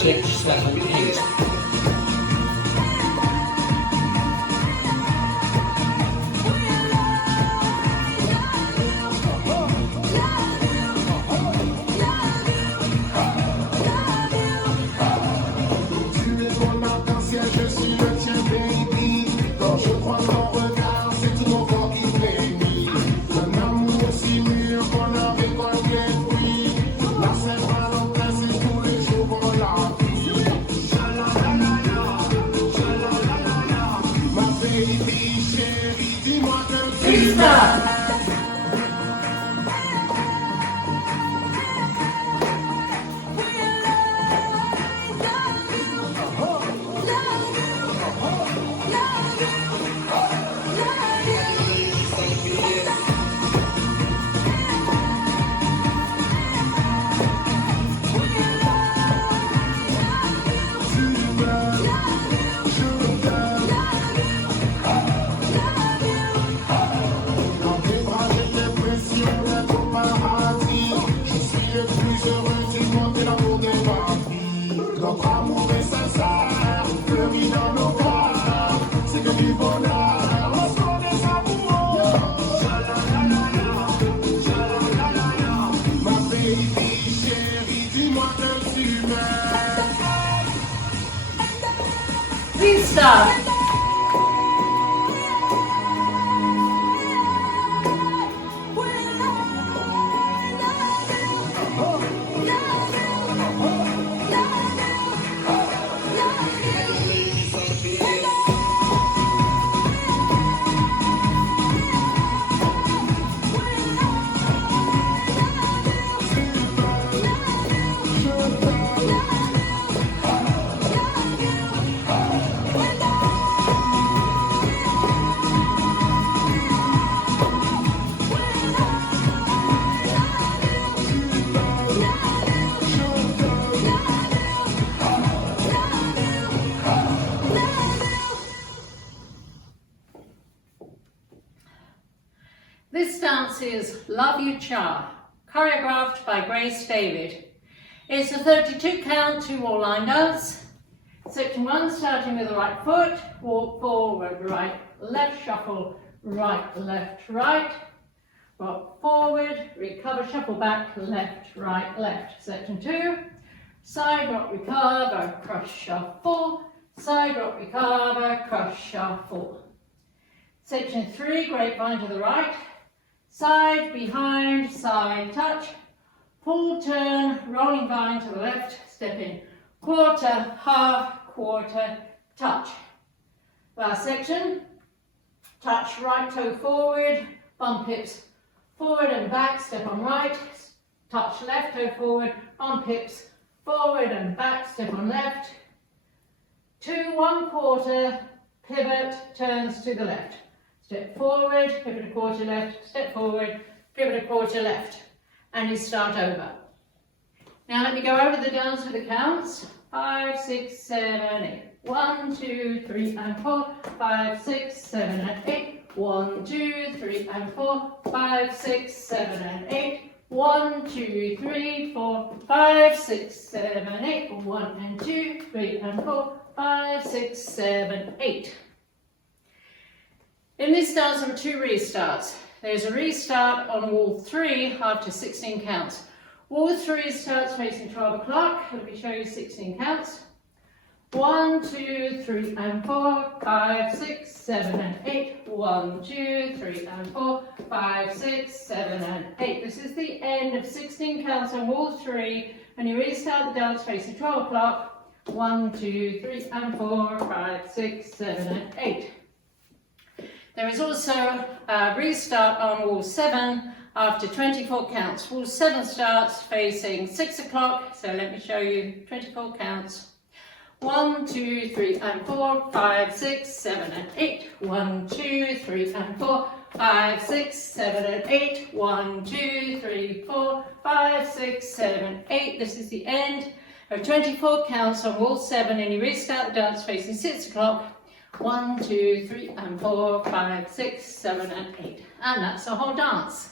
6, 7, 8. Restart. This dance is Love You Cha, choreographed by Grace David. It's a 32 count, 2-wall line dance. Section 1, starting with the right foot, walk forward, right, left, shuffle, right, left, right. Rock forward, recover, shuffle back, left, right, left. Section 2, side rock, recover, cross, shuffle, side rock, recover, cross, shuffle. Section 3, grapevine to the right, side, behind, side, touch, pull, turn, rolling vine to the left, step in, quarter, half, quarter, touch. Last section, touch right toe forward, bump hips forward and back, step on right, touch left toe forward, bump hips forward and back, step on left, 2 1/4, pivot, turns to the left. Step forward, pivot a quarter left, step forward, pivot a quarter left, and you start over. Now let me go over the dance with the counts. 5, 6, 7, 8. 1, 2, 3, and 4. 5, 6, 7, and 8. 1, 2, 3, and 4. 5, 6, 7, and 8. 1, 2, 3, 4. 5, 6, 7, 8. 1 and 2, 3 and 4. 5, 6, 7, 8. In this dance there are 2 restarts. There's a restart on wall 3 after 16 counts. Wall 3 starts facing 12 o'clock. Let me show you 16 counts. 1, 2, 3 and 4, 5, 6, 7 and 8. 1, 2, 3 and 4, 5, 6, 7 and 8. This is the end of 16 counts on wall 3, and you restart the dance facing 12 o'clock. 1, 2, 3 and 4, 5, 6, 7 and 8. There is also a restart on wall 7 after 24 counts. Wall 7 starts facing 6 o'clock, so let me show you 24 counts. 1, 2, 3 and 4, 5, 6, 7 and 8. 1, 2, 3 and 4, 5, 6, 7 and 8. 1, 2, 3, 4, 5, 6, 7, 8. This is the end of 24 counts on wall 7, and you restart the dance facing 6 o'clock. 1, 2, 3 and 4, 5, 6, 7 and 8. And that's the whole dance.